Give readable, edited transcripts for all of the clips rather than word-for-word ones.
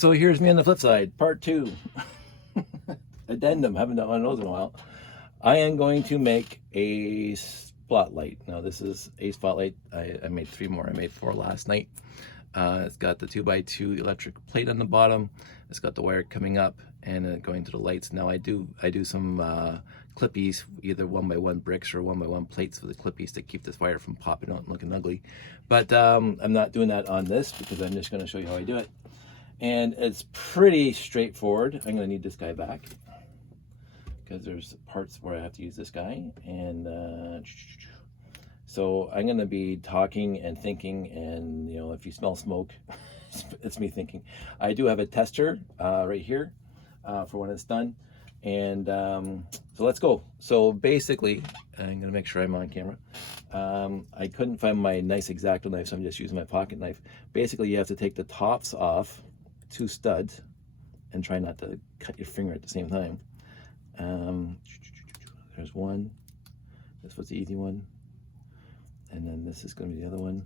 So here's me on the flip side, part 2. Addendum, haven't done one of those in a while. I am going to make a spotlight. Now this is a spotlight. I made 3 more. I made 4 last night. It's got the 2x2 electric plate on the bottom. It's got the wire coming up and going to the lights. Now I do some clippies, either 1x1 bricks or 1x1 plates for the clippies to keep this wire from popping out and looking ugly. But I'm not doing that on this because I'm just going to show you how I do it. And it's pretty straightforward. I'm going to need this guy back because there's parts where I have to use this guy. And so I'm going to be talking and thinking, and if you smell smoke, it's me thinking. I do have a tester right here for when it's done. And so let's go. So basically, I'm going to make sure I'm on camera. I couldn't find my nice X-Acto knife, so I'm just using my pocket knife. Basically, you have to take the tops off 2 studs and try not to cut your finger at the same time. There's one. This was the easy one. And then this is going to be the other one.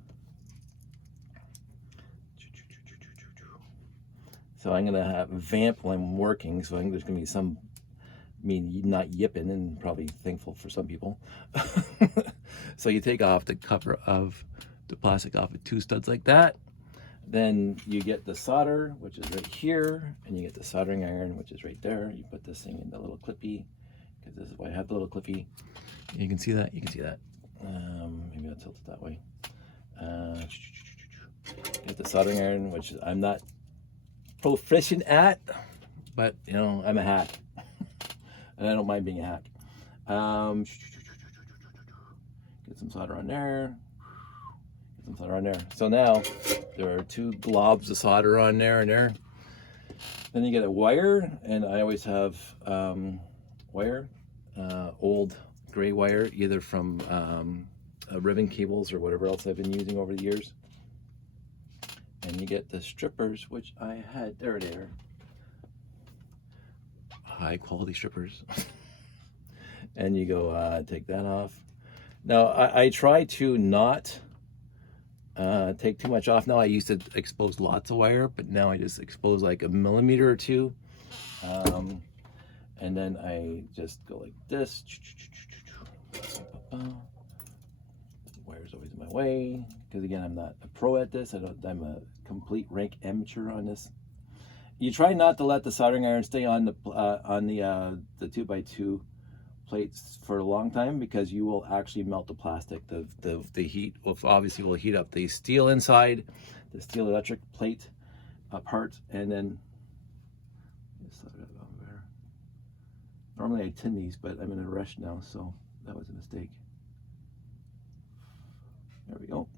So I'm going to have vamp while I'm working, so I think there's going to be some, not yipping, and probably thankful for some people. So you take off the cover of the plastic off of 2 studs like that. Then you get the solder, which is right here, and you get the soldering iron, which is right there. You put this thing in the little clippy, because this is why I have the little clippy. You can see that. You can see that. Maybe I'll tilt it that way. Get the soldering iron, which I'm not proficient at, but I'm a hack, and I don't mind being a hack. Get some solder on there. Get some solder on there. So now there are 2 globs of solder on there and there. Then you get a wire, and I always have wire, old gray wire, either from ribbon cables or whatever else I've been using over the years. And you get the strippers, which I had. There they are. High quality strippers. And you go take that off. Now I try to not take too much off. Now I used to expose lots of wire, but now I just expose like a millimeter or 2. And then I just go like this. Wire's always in my way because, again, I'm not a pro at this. I'm a complete rank amateur on this. You try not to let the soldering iron stay on the 2x2 plates for a long time, because you will actually melt the plastic. The heat obviously will heat up the steel inside, the steel electric plate part, and then normally I tin these, but I'm in a rush now, so that was a mistake. There we go.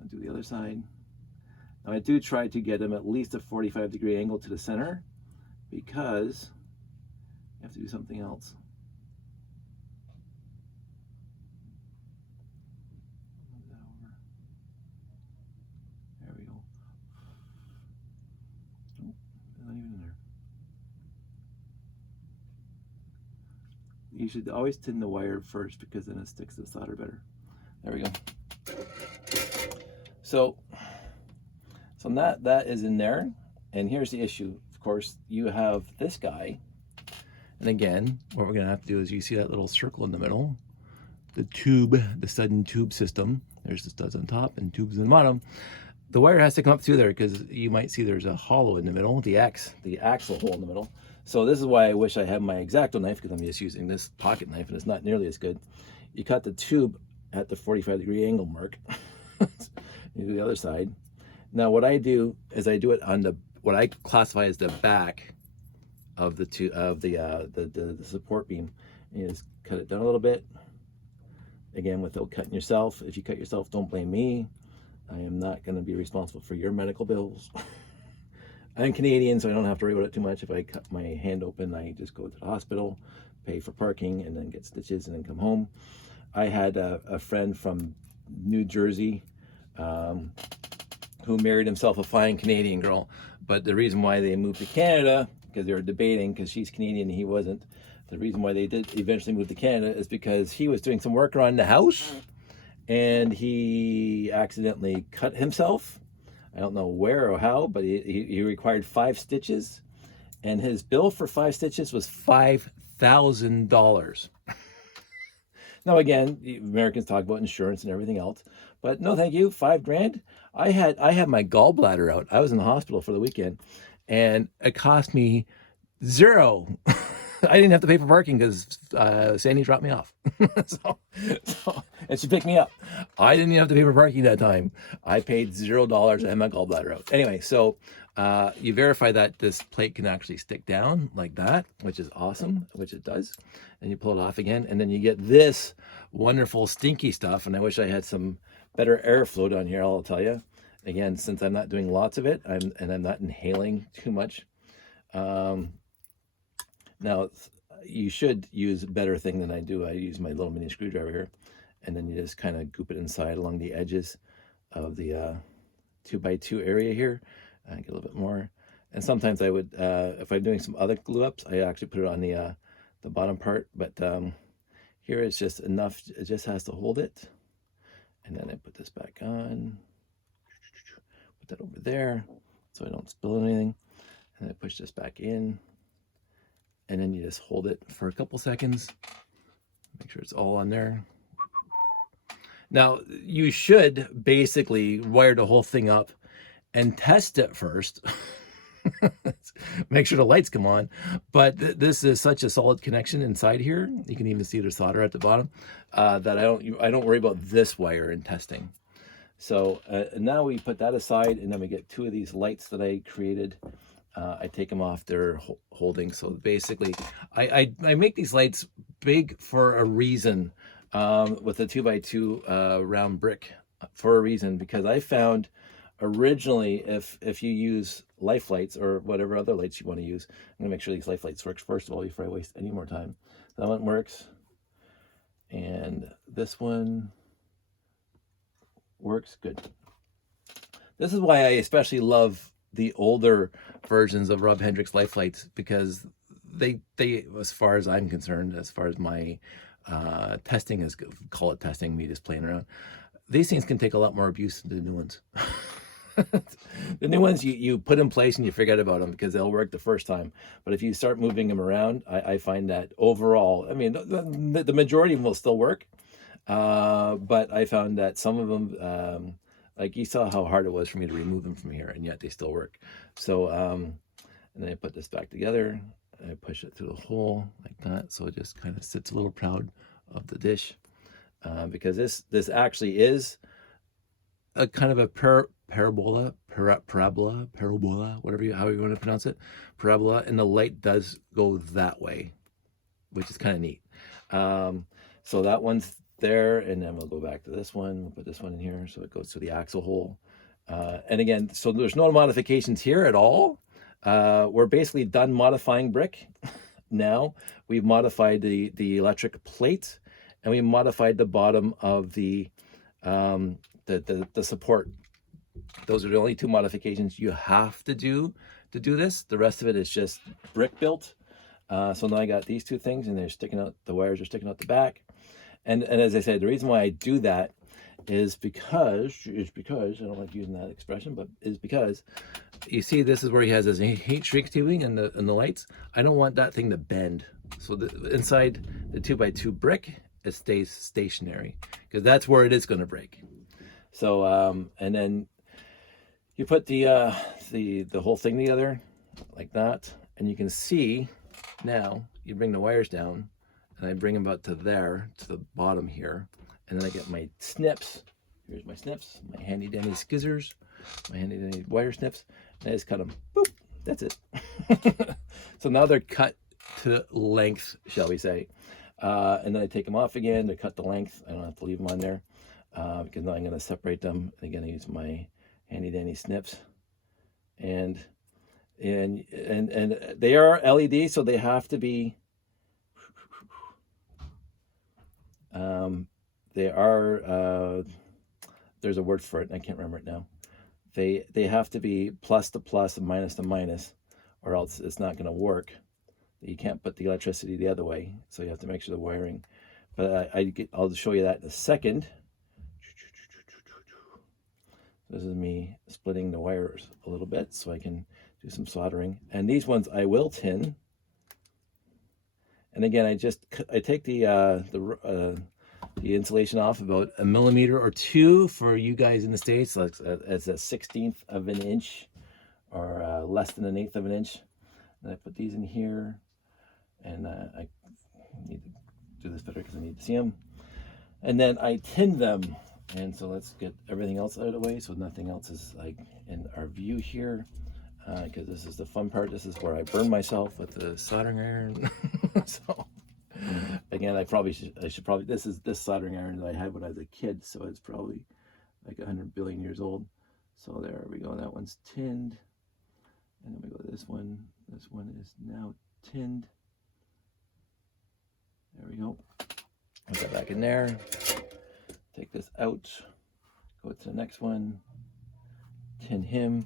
I'll do the other side. Now I do try to get them at least a 45-degree angle to the center, because you have to do something else. There we go. Oh, not even in there. You should always tin the wire first, because then it sticks to the solder better. There we go. So that is in there. And here's the issue. Of course, you have this guy. And again, what we're going to have to do is, you see that little circle in the middle, the tube, the stud and tube system. There's the studs on top and tubes in the bottom. The wire has to come up through there, because you might see there's a hollow in the middle, the axle hole in the middle. So this is why I wish I had my X-Acto knife, because I'm just using this pocket knife and it's not nearly as good. You cut the tube at the 45-degree angle mark. You do the other side. Now what I do is I do it on what I classify as the back of the support beam. And you just cut it down a little bit. Again, without cutting yourself. If you cut yourself, don't blame me. I am not going to be responsible for your medical bills. I'm Canadian, so I don't have to worry about it too much. If I cut my hand open, I just go to the hospital, pay for parking, and then get stitches and then come home. I had a friend from New Jersey who married himself a fine Canadian girl, but the reason why they moved to Canada, because they were debating, because she's Canadian and he wasn't, the reason why they did eventually move to Canada is because he was doing some work around the house and he accidentally cut himself I don't know where or how, but he required 5 stitches, and his bill for 5 stitches was $5,000. Now again, the Americans talk about insurance and everything else, but no, thank you. 5 grand. I had my gallbladder out. I was in the hospital for the weekend, and it cost me zero. I didn't have to pay for parking because Sandy dropped me off. so, and she picked me up. I didn't even have to pay for parking that time. I paid $0. I had my gallbladder out. Anyway, so you verify that this plate can actually stick down like that, which is awesome, which it does. And you pull it off again, and then you get this wonderful stinky stuff. And I wish I had some better airflow down here, I'll tell you. Again, since I'm not doing lots of it, I'm not inhaling too much. Now, you should use a better thing than I do. I use my little mini screwdriver here, and then you just kind of goop it inside along the edges of the 2x2 area here. Get a little bit more. And sometimes I would, if I'm doing some other glue ups, I actually put it on the bottom part. But here it's just enough. It just has to hold it. And then I put this back on. Put that over there so I don't spill anything. And I push this back in. And then you just hold it for a couple seconds. Make sure it's all on there. Now, you should basically wire the whole thing up and test it first. Make sure the lights come on. But this is such a solid connection inside here. You can even see the solder at the bottom. That I don't worry about this wire in testing. So now we put that aside, and then we get 2 of these lights that I created. I take them off their holding. So basically, I make these lights big for a reason, with a 2x2 round brick for a reason, because I found originally if you use life lights or whatever other lights you want to use, I'm gonna make sure these life lights works first of all before I waste any more time. That one works, and this one works good. This is why I especially love the older versions of Rob Hendrick's life lights, because they as far as I'm concerned, as far as my testing is, call it testing, me just playing around, these things can take a lot more abuse than the new ones. The new ones you put in place and you forget about them because they'll work the first time. But if you start moving them around, I find that overall, I mean, the majority of them will still work. But I found that some of them, like you saw how hard it was for me to remove them from here, and yet they still work. So, and then I put this back together, and I push it through the hole like that. So it just kind of sits a little proud of the dish, because this actually is a kind of a parabola, whatever how you want to pronounce it, parabola, and the light does go that way, which is kind of neat. So that one's there, and then we'll go back to this one. We'll put this one in here so it goes to the axle hole. And again, so there's no modifications here at all. We're basically done modifying brick. Now we've modified the electric plate, and we modified the bottom of the support. Those are the only 2 modifications you have to do this. The rest of it is just brick built. So now I got these 2 things, and they're sticking out. The wires are sticking out the back. And as I said, the reason why I do that is because I don't like using that expression, but is because you see this is where he has his heat shrink tubing and the lights. I don't want that thing to bend. So inside the 2x2 brick, it stays stationary, because that's where it is going to break. So and then you put the whole thing together like that, and you can see now you bring the wires down, and I bring them about to there, to the bottom here, and then I get my snips. Here's my snips, my handy dandy scissors, my handy dandy wire snips, and I just cut them. Boop, that's it. So now they're cut to length, shall we say. And then I take them off again to cut the length. I don't have to leave them on there, because now I'm going to separate them. Again, I use my handy dandy snips, and they are LED, so they have to be. They are. There's a word for it. I can't remember it now. They have to be plus to plus and minus to minus, or else it's not going to work. You can't put the electricity the other way, so you have to make sure the wiring. But I'll show you that in a second. This is me splitting the wires a little bit so I can do some soldering. And these ones I will tin. And again, I take the insulation off about 1 millimeter or 2 for you guys in the States. Like as a 1/16 of an inch or less than 1/8 of an inch. And I put these in here, and I need to do this better because I need to see them. And then I tin them. And so let's get everything else out of the way so nothing else is like in our view here, because this is the fun part. This is where I burn myself with the soldering iron. So again, I should probably this soldering iron that I had when I was a kid, so it's probably like 100 billion years old. So there we go. That one's tinned, and then we go to this one. This one is now tinned. There we go. Put that back in there. Take this out, go to the next one, tin him.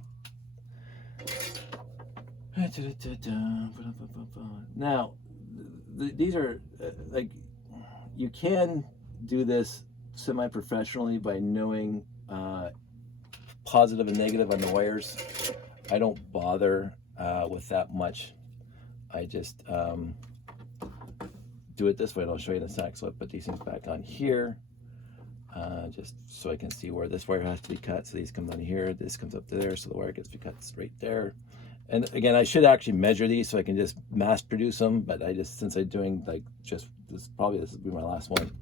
Now, these are like, you can do this semi-professionally by knowing positive and negative on the wires. I don't bother with that much. I just do it this way, and I'll show you in a sec. So I put these things back on here. Just so I can see where this wire has to be cut. So these come down here, this comes up to there, so the wire gets to be cut right there. And again, I should actually measure these so I can just mass produce them, but I just, since I'm doing like just this, probably this will be my last one.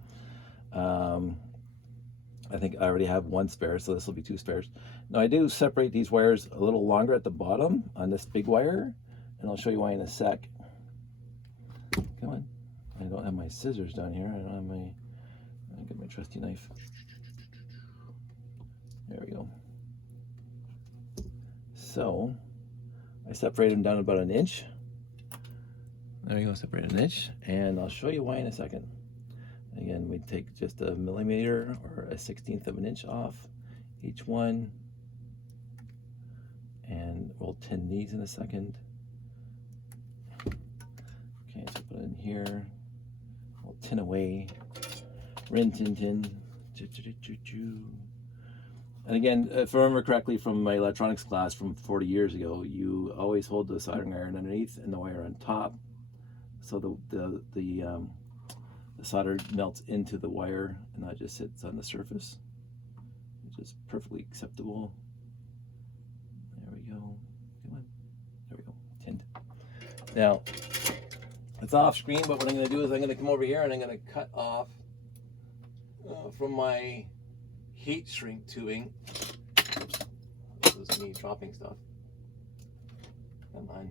I think I already have 1 spare, so this will be 2 spares. Now I do separate these wires a little longer at the bottom on this big wire, and I'll show you why in a sec. Come on, I don't have my scissors down here. I don't have my, I'll get my trusty knife. There we go. So I separate them down about 1 inch. There you go, separate 1 inch, and I'll show you why in a second. Again, we take just 1 millimeter or 1/16 of an inch off each one, and we'll tin these in a second. Okay, so put it in here. We'll tin away. Rin tin tin. And again, if I remember correctly from my electronics class from 40 years ago, you always hold the soldering iron underneath and the wire on top, so the solder melts into the wire and not just sits on the surface, which is perfectly acceptable. There we go. Come on. There we go. Tinned. Now, it's off screen, but what I'm going to do is I'm going to come over here and I'm going to cut off from my heat shrink tubing. This is me dropping stuff. Come on.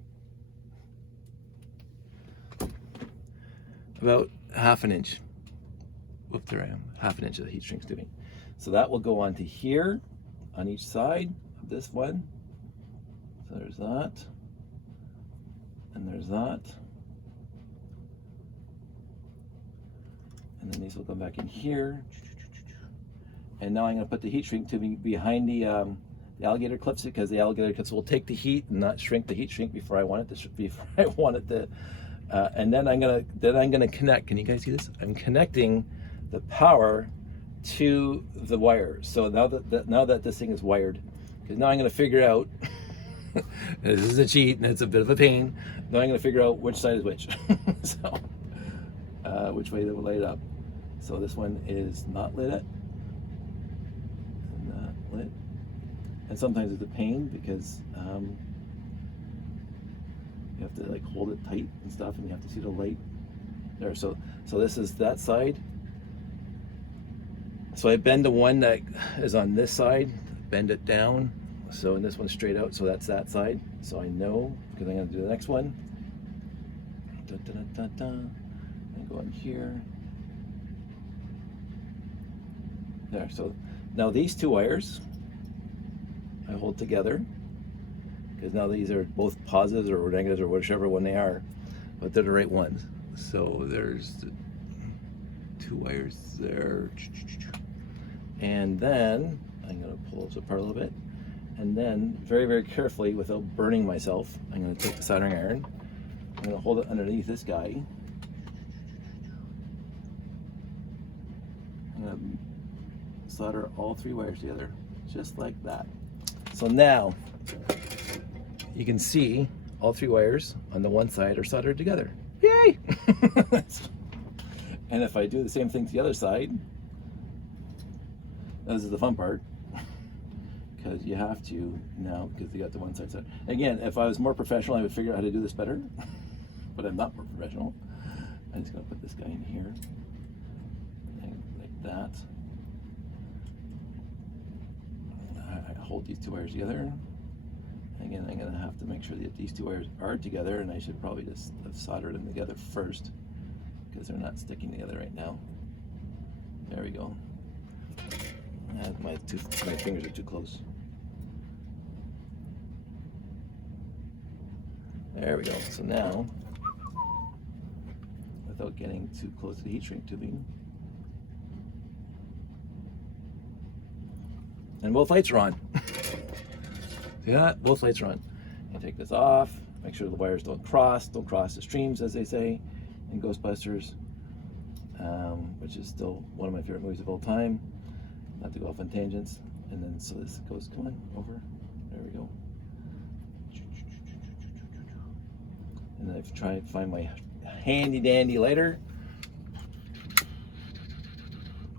About 1/2 inch. Oops, there I am. 1/2 inch of the heat shrink tubing. So that will go onto here on each side of this one. So there's that. And there's that. And then these will go back in here. And now I'm going to put the heat shrink tubing behind the alligator clips, because the alligator clips will take the heat and not shrink the heat shrink before I want it to. And then I'm gonna connect. Can you guys see this? I'm connecting the power to the wire. So now that this thing is wired, because now I'm gonna figure out. This is a cheat and it's a bit of a pain. Now I'm gonna figure out which side is which. So which way they will light up. So this one is not lit up. Not lit. And sometimes it's a pain because you have to like hold it tight and stuff, and you have to see the light there. So this is that side. So I bend the one that is on this side, bend it down. So, and this one's straight out, so that's that side. So I know, because I'm gonna do the next one. Dun, dun, dun, dun, dun. And go in here. There, so now these 2 wires I hold together, because now these are both positives or negatives or whichever one they are, but they're the right ones. So there's the 2 wires there, and then I'm going to pull this apart a little bit, and then very, very carefully, without burning myself, I'm going to take the soldering iron, I'm going to hold it underneath this guy, I'm going to solder all 3 wires together. just like that. So now you can see all 3 wires on the one side are soldered together. Yay! And if I do the same thing to the other side, this is the fun part, because you have to now, because you got the one side set. Again, if I was more professional, I would figure out how to do this better, but I'm not more professional. I'm just going to put this guy in here, and like that. I hold these 2 wires together. Again, I'm going to have to make sure that these 2 wires are together, and I should probably just have soldered them together first, because they're not sticking together right now. There we go. And my fingers are too close. There we go. So now, without getting too close to the heat shrink tubing, and both lights are on. See that? Both lights are on. You take this off, make sure the wires don't cross the streams, as they say in Ghostbusters, which is still one of my favorite movies of all time. Not to go off on tangents. And then, so this goes, come on, over. There we go. And then I've tried to find my handy dandy lighter.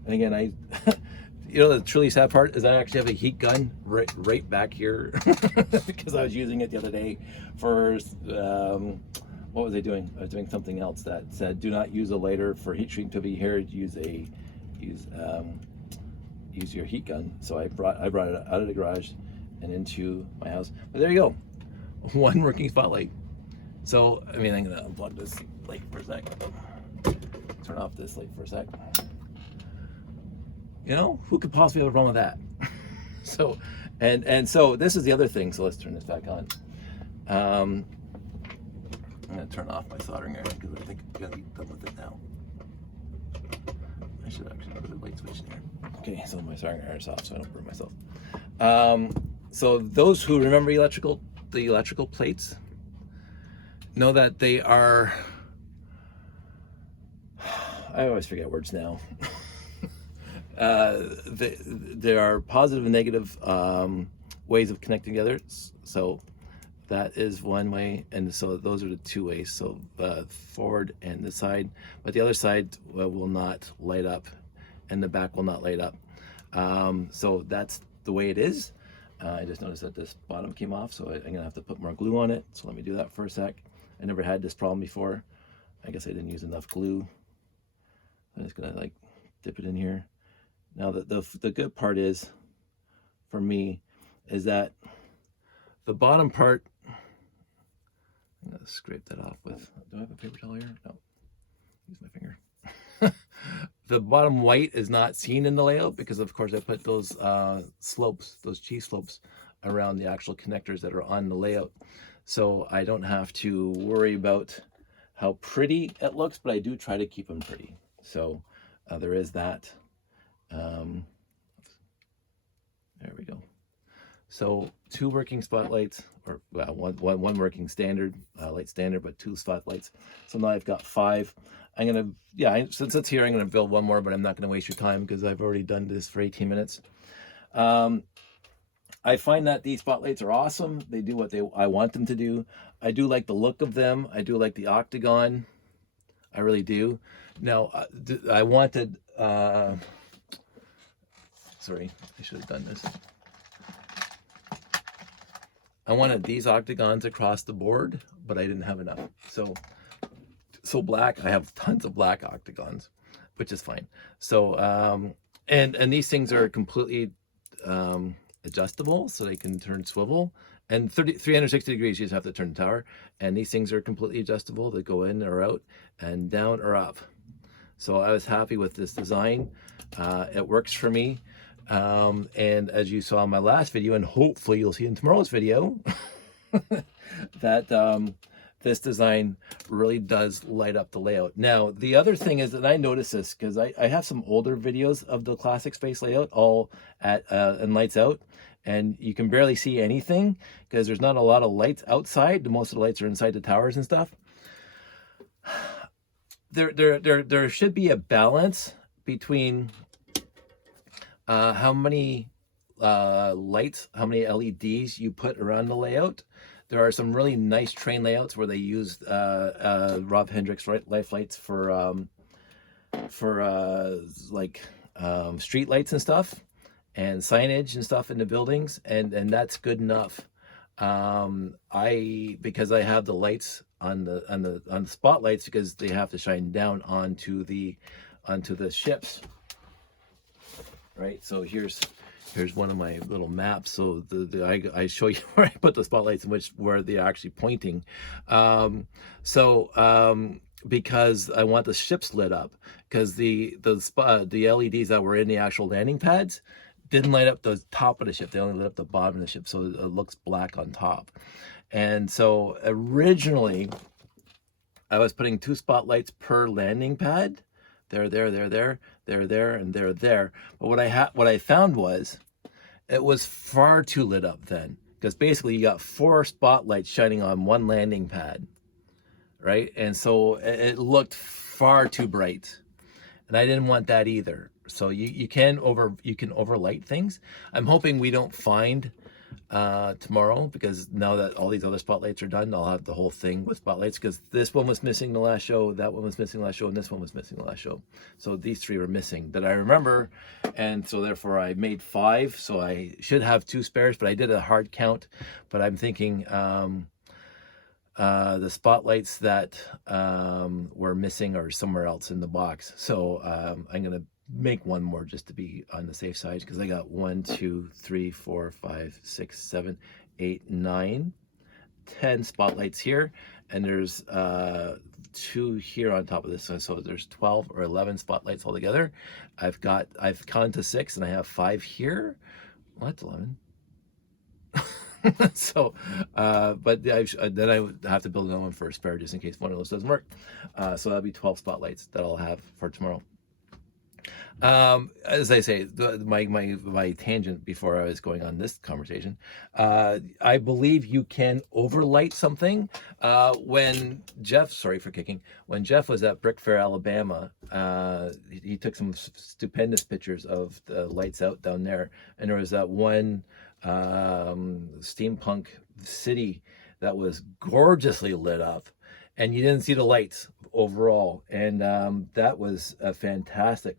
And again, you know, the truly sad part is I actually have a heat gun right back here because I was using it the other day for, what was I doing? I was doing something else that said, do not use a lighter for heat shrink tubing here, use your heat gun. So I brought it out of the garage and into my house. But there you go, 1 working spotlight. So, I mean, I'm gonna unplug this light for a sec. Turn off this light for a sec. You know, who could possibly have a problem with that? So, and so this is the other thing. So let's turn this back on. I'm gonna turn off my soldering iron because I think I'm gonna be done with it now. I should actually put a light switch there. Okay, so my soldering iron is off, so I don't burn myself. So those who remember the electrical plates know that they are. I always forget words now. There are positive and negative ways of connecting together. So that is one way, and so those are the 2 ways. So forward and the side, but the other side will not light up, and the back will not light up. So that's the way it is. I just noticed that this bottom came off, so I'm gonna have to put more glue on it. So let me do that for a sec. I never had this problem before. I guess I didn't use enough glue. I'm just gonna like dip it in here. Now the good part is, for me, is that the bottom part, I'm gonna scrape that off with, do I have a paper towel here? No, use my finger. The bottom white is not seen in the layout because of course I put those slopes, those cheese slopes around the actual connectors that are on the layout. So I don't have to worry about how pretty it looks, but I do try to keep them pretty. So there is that. There we go. So 2 working spotlights, or well, one working standard light standard, but 2 spotlights. So now I've got 5. I'm gonna, since it's here, I'm gonna build 1 more, but I'm not gonna waste your time because I've already done this for 18 minutes. I find that these spotlights are awesome. They do what I want them to do. I do like the look of them. I do like the octagon. I really do. Now, I wanted, sorry, I should have done this. I wanted these octagons across the board, but I didn't have enough. So black, I have tons of black octagons, which is fine. So, and these things are completely adjustable, so they can turn swivel. And 360 degrees, you just have to turn the tower. And these things are completely adjustable. They go in or out and down or up. So I was happy with this design. It works for me. And as you saw in my last video, and hopefully you'll see in tomorrow's video, that this design really does light up the layout. Now, the other thing is that I noticed this because I have some older videos of the classic space layout all at and lights out, and you can barely see anything because there's not a lot of lights outside. Most of the lights are inside the towers and stuff. There should be a balance between how many lights, how many LEDs you put around the layout. There are some really nice train layouts where they used Rob Hendricks life lights for like street lights and stuff, and signage and stuff in the buildings, and that's good enough. Because I have the lights on the spotlights, because they have to shine down onto the ships, right? So here's one of my little maps. So I show you where I put the spotlights and where they're actually pointing. Because I want the ships lit up, because the LEDs that were in the actual landing pads didn't light up the top of the ship. They only lit up the bottom of the ship, so it looks black on top. And so originally I was putting 2 spotlights per landing pad. They're there, and they're there. But what I found was it was far too lit up then, because basically you got 4 spotlights shining on one landing pad, right? And so it looked far too bright, and I didn't want that either. So you can overlight things. I'm hoping we don't find tomorrow, because now that all these other spotlights are done, I'll have the whole thing with spotlights, because this one was missing the last show, that one was missing the last show, and this one was missing the last show. So these 3 were missing that I remember, and so therefore I made 5. So I should have 2 spares, but I did a hard count. But I'm thinking the spotlights that were missing are somewhere else in the box. So I'm gonna make 1 more just to be on the safe side, because I got 1, 2, 3, 4, 5, 6, 7, 8, 9, 10 spotlights here, and there's 2 here on top of this. So there's 12 or 11 spotlights altogether. I've counted to 6, and I have 5 here. Well, that's 11. So but then I would have to build another one for a spare, just in case one of those doesn't work. So that'll be 12 spotlights that I'll have for tomorrow. As I say, my tangent before I was going on this conversation, I believe you can overlight something. When Jeff, sorry for kicking, when Jeff was at Brick Fair, Alabama, he took some stupendous pictures of the lights out down there, and there was that one steampunk city that was gorgeously lit up, and you didn't see the lights overall, and that was a fantastic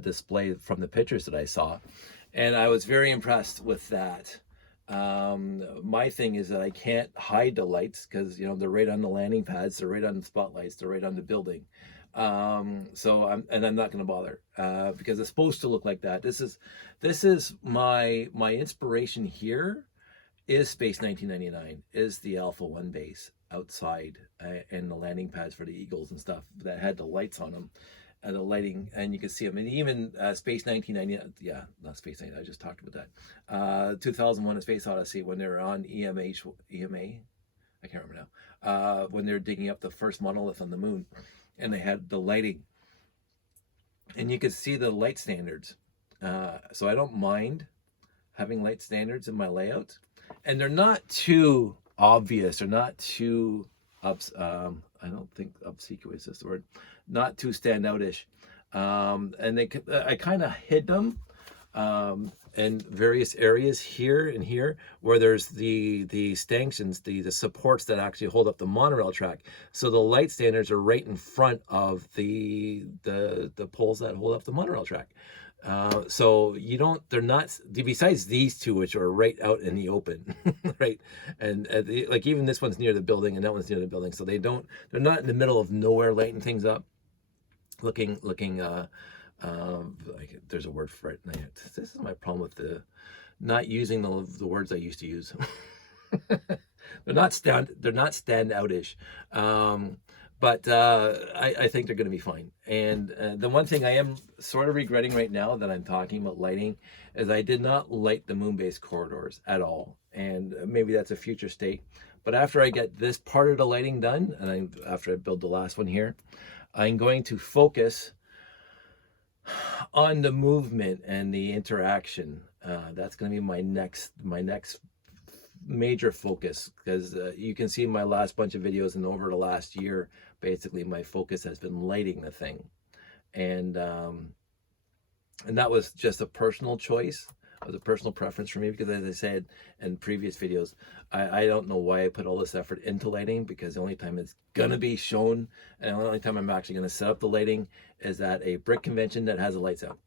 display from the pictures that I saw, and I was very impressed with that. My thing is that I can't hide the lights, because they're right on the landing pads, they're right on the spotlights, they're right on the building. So I'm not going to bother, because it's supposed to look like that. This is my inspiration here is Space 1999, is the Alpha 1 base outside, and the landing pads for the Eagles and stuff that had the lights on them, and the lighting, and you can see them. And even Space 1999, yeah, not Space 19, I just talked about that. 2001: A Space Odyssey, when they were on EMA, I can't remember now, when they're digging up the first monolith on the moon, and they had the lighting, and you could see the light standards. So I don't mind having light standards in my layout, and they're not too obvious, they're not too I don't think obsequious is the word, not too standoutish. And I kind of hid them in various areas here and here, where there's the stanchions, the supports that actually hold up the monorail track. So the light standards are right in front of the poles that hold up the monorail track. So they're not, besides these 2, which are right out in the open, right? And like even this one's near the building, and that one's near the building. So they're not in the middle of nowhere lighting things up, looking, like there's a word for it. This is my problem with not using the words I used to use. They're not standoutish. But I think they're going to be fine. And the one thing I am sort of regretting right now that I'm talking about lighting is I did not light the moon base corridors at all. And maybe that's a future state. But after I get this part of the lighting done, and after I build the last one here, I'm going to focus on the movement and the interaction. That's going to be my next major focus, because you can see my last bunch of videos, and over the last year, basically my focus has been lighting the thing. And And that was just a personal choice. It was a personal preference for me because, as I said in previous videos, I don't know why I put all this effort into lighting, because the only time it's gonna be shown and the only time I'm actually gonna set up the lighting is at a brick convention that has the lights out.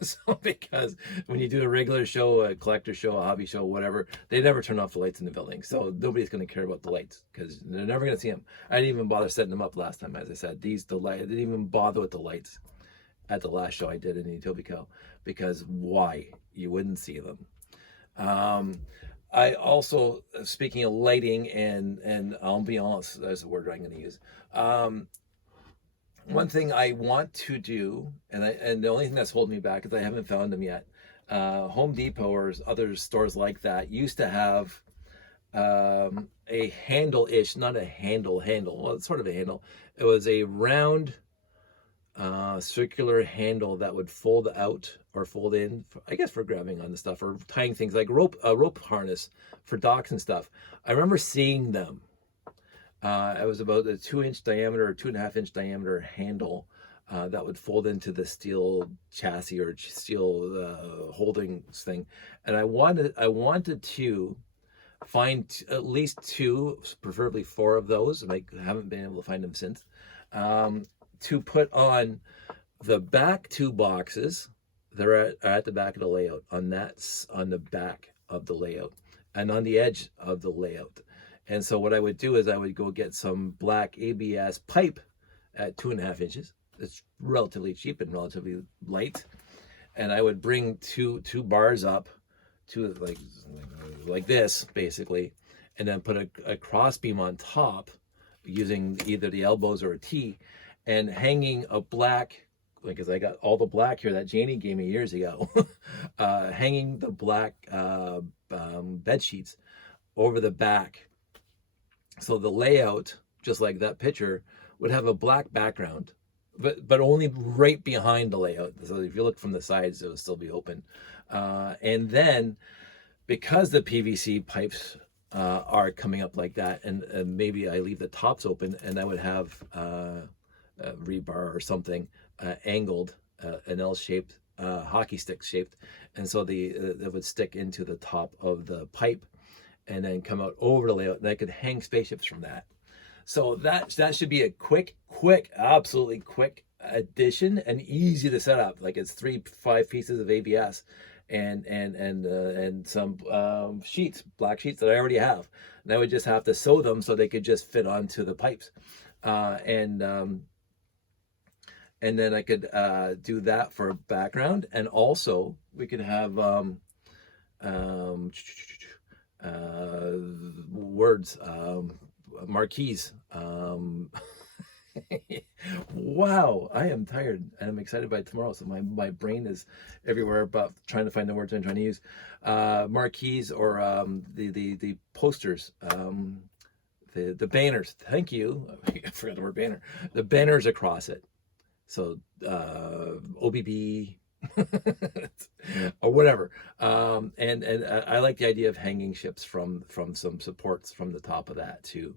So because when you do a regular show, a collector show, a hobby show, whatever, they never turn off the lights in the building. So nobody's gonna care about the lights because they're never gonna see them. I didn't even bother setting them up last time. As I said, I didn't even bother with the lights at the last show I did in Etobicoke, because why? You wouldn't see them. I also, speaking of lighting and ambiance, that's the word I'm going to use. One thing I want to do, and the only thing that's holding me back is I haven't found them yet. Home Depot or other stores like that used to have a handle-ish, not a handle, well, it's sort of a handle. It was a round circular handle that would fold out or fold in, I guess, for grabbing on the stuff or tying things like a rope harness for docks and stuff. I remember seeing them. It was about a 2-inch diameter or 2.5-inch diameter handle that would fold into the steel chassis or steel holding thing. And I wanted to find at least 2, preferably 4 of those, and I haven't been able to find them since. To put on the back 2 boxes that are at the back of the layout, on the back of the layout and on the edge of the layout. And so what I would do is I would go get some black ABS pipe at 2.5 inches. It's relatively cheap and relatively light. And I would bring two bars up to like this, basically, and then put a cross beam on top using either the elbows or a T, and hanging a black, because I got all the black here that Janie gave me years ago, hanging the black bed sheets over the back. So the layout, just like that picture, would have a black background, but only right behind the layout. So if you look from the sides, it will still be open. And then, because the PVC pipes are coming up like that, and maybe I leave the tops open, and I would have rebar or something angled, an L-shaped, hockey stick shaped, and so it would stick into the top of the pipe and then come out over the layout, and I could hang spaceships from that. So that should be a quick, absolutely quick addition and easy to set up. Like, it's 3-5 pieces of ABS and some sheets, black sheets that I already have, and I would just have to sew them so they could just fit onto the pipes. And then I could do that for a background, and also we could have words, marquees. Wow, I am tired and I'm excited by tomorrow, so my brain is everywhere about trying to find the words I'm trying to use. Marquees, or the posters, the banners. Thank you. I forgot the word banner. The banners across it. So OBB or whatever. And I like the idea of hanging ships from some supports from the top of that too.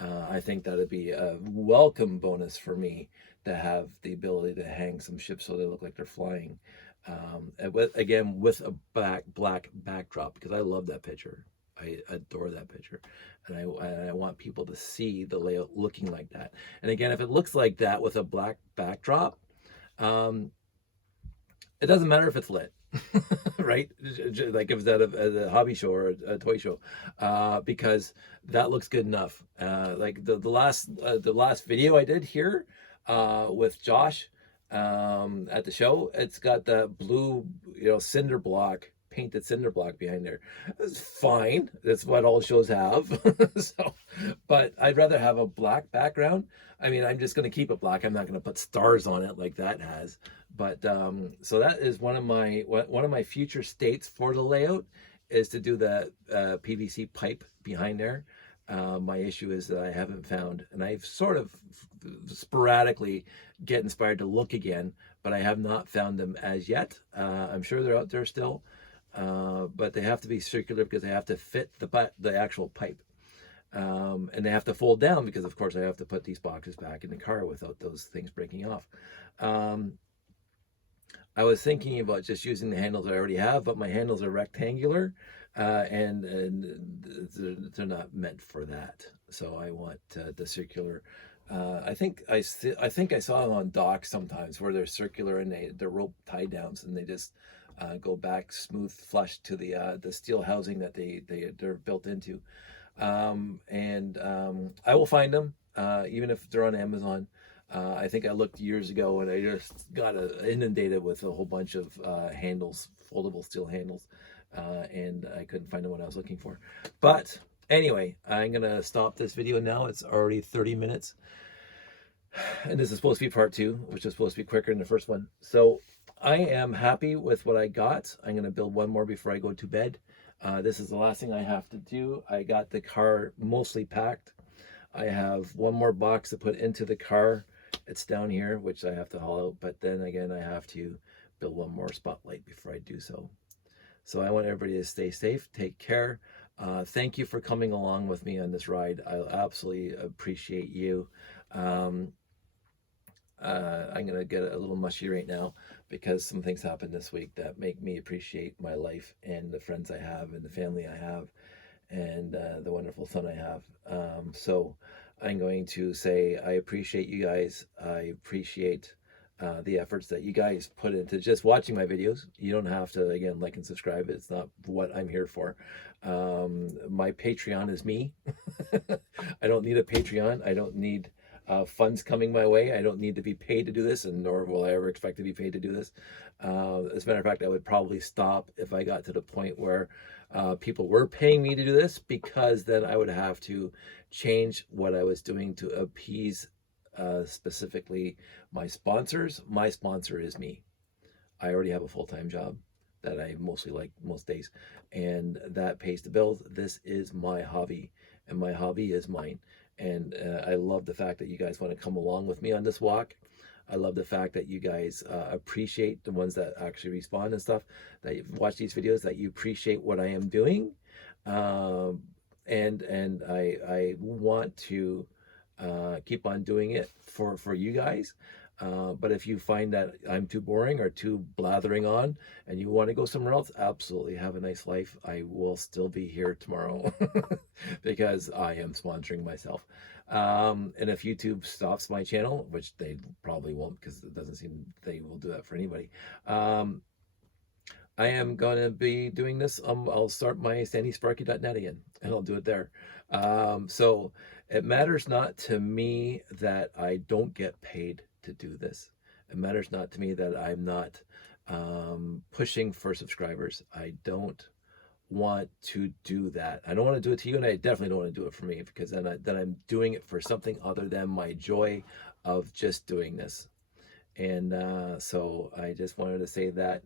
I think that'd be a welcome bonus for me to have the ability to hang some ships so they look like they're flying. With a black backdrop, because I love that picture. I adore that picture, and I want people to see the layout looking like that. And again, if it looks like that with a black backdrop, it doesn't matter if it's lit, right? Like if it's at a hobby show or a toy show, because that looks good enough. Like the last video I did here with Josh at the show, it's got the blue, cinder block, painted cinder block behind there. It's fine. That's what all shows have. So, but I'd rather have a black background. I mean, I'm just going to keep it black. I'm not going to put stars on it like that has. But so that is one of my future states for the layout, is to do the PVC pipe behind there. My issue is that I haven't found, and I've sort of sporadically get inspired to look again, but I have not found them as yet. I'm sure they're out there still, but they have to be circular because they have to fit the actual pipe, and they have to fold down because, of course, I have to put these boxes back in the car without those things breaking off. I was thinking about just using the handles I already have, but my handles are rectangular, and they're not meant for that. So I want the circular. I think I saw them on docks sometimes where they're circular and they're rope tie downs and they just go back smooth flush to the steel housing that they're built into. I will find them, even if they're on Amazon. I think I looked years ago and I just got inundated with a whole bunch of handles, foldable steel handles, and I couldn't find the one I was looking for. But anyway, I'm going to stop this video now. It's already 30 minutes. And this is supposed to be part 2, which is supposed to be quicker than the first one. So I am happy with what I got. I'm going to build one more before I go to bed. This is the last thing I have to do. I got the car mostly packed. I have one more box to put into the car. It's down here, which I have to haul out. But then again, I have to build one more spotlight before I do so. So I want everybody to stay safe, take care. Thank you for coming along with me on this ride. I absolutely appreciate you. I'm going to get a little mushy right now because some things happened this week that make me appreciate my life and the friends I have and the family I have and the wonderful son I have. So I'm going to say I appreciate you guys. I appreciate the efforts that you guys put into just watching my videos. You don't have to, again, like and subscribe. It's not what I'm here for. My Patreon is me. I don't need a Patreon. I don't need funds coming my way. I don't need to be paid to do this, and nor will I ever expect to be paid to do this. As a matter of fact, I would probably stop if I got to the point where people were paying me to do this, because then I would have to change what I was doing to appease specifically my sponsors. My sponsor is me. I already have a full-time job that I mostly like most days, and that pays the bills. This is my hobby, and my hobby is mine. And I love the fact that you guys want to come along with me on this walk. I love the fact that you guys appreciate the ones that actually respond and stuff, that you watch these videos, that you appreciate what I am doing. And I want to keep on doing it for you guys. But if you find that I'm too boring or too blathering on and you want to go somewhere else, absolutely have a nice life. I will still be here tomorrow because I am sponsoring myself. And if YouTube stops my channel, which they probably won't, because it doesn't seem they will do that for anybody, I am going to be doing this. I'll start my sandysparky.net again, and I'll do it there. So it matters not to me that I don't get paid to do this. It matters not to me that I'm not pushing for subscribers. I don't want to do that. I don't want to do it to you, and I definitely don't want to do it for me, because then I'm doing it for something other than my joy of just doing this. And so I just wanted to say that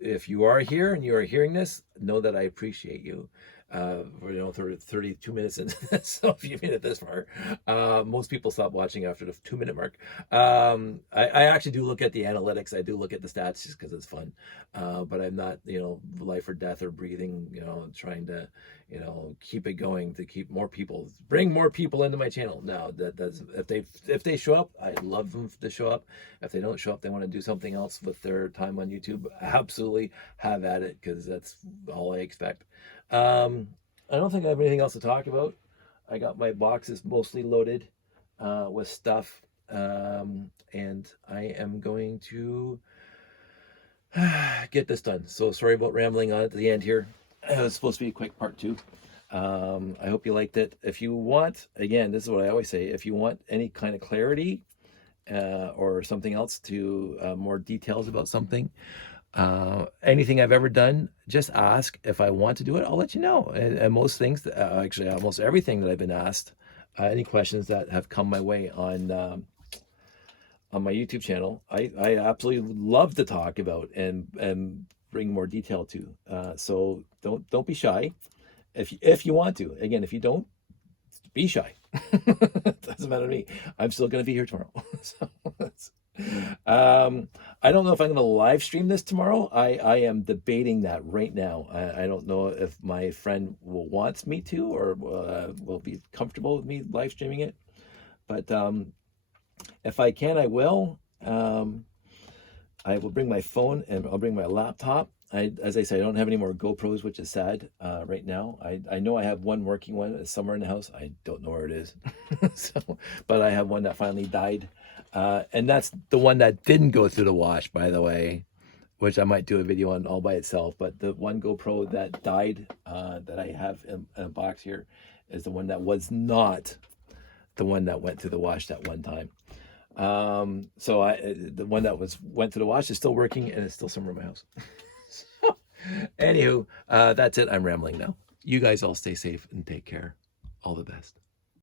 if you are here and you are hearing this, know that I appreciate you. We're 32 minutes into this, so if you made it this far, most people stop watching after the 2-minute mark. I actually do look at the analytics. I do look at the stats just because it's fun. But I'm not, life or death or breathing, trying to, keep it going to keep more people, bring more people into my channel. No, that's if they show up, I'd love them to show up. If they don't show up, they want to do something else with their time on YouTube, absolutely have at it, because that's all I expect. I don't think I have anything else to talk about. I got my boxes mostly loaded with stuff, and I am going to get this done. So sorry about rambling on at the end here. It was supposed to be a quick part 2. I hope you liked it. If you want, again, this is what I always say, if you want any kind of clarity or something else to more details about something, anything I've ever done, just ask. If I want to do it, I'll let you know. And most things, actually almost everything that I've been asked, any questions that have come my way on my YouTube channel, I absolutely love to talk about and bring more detail to. So don't be shy. If you want to. Again, if you don't, be shy. It doesn't matter to me. I'm still going to be here tomorrow. So I don't know if I'm going to live stream this tomorrow. I am debating that right now. I don't know if my friend wants me to, or will be comfortable with me live streaming it. But if I can, I will. I will bring my phone and I'll bring my laptop. As I said, I don't have any more GoPros, which is sad right now. I know I have one working one. It's somewhere in the house. I don't know where it is. So, but I have one that finally died. And that's the one that didn't go through the wash, by the way, which I might do a video on all by itself. But the one GoPro that died that I have in a box here is the one that was not the one that went through the wash that one time. So the one that went through the wash is still working and it's still somewhere in my house. So, anywho, that's it. I'm rambling now. You guys all stay safe and take care. All the best.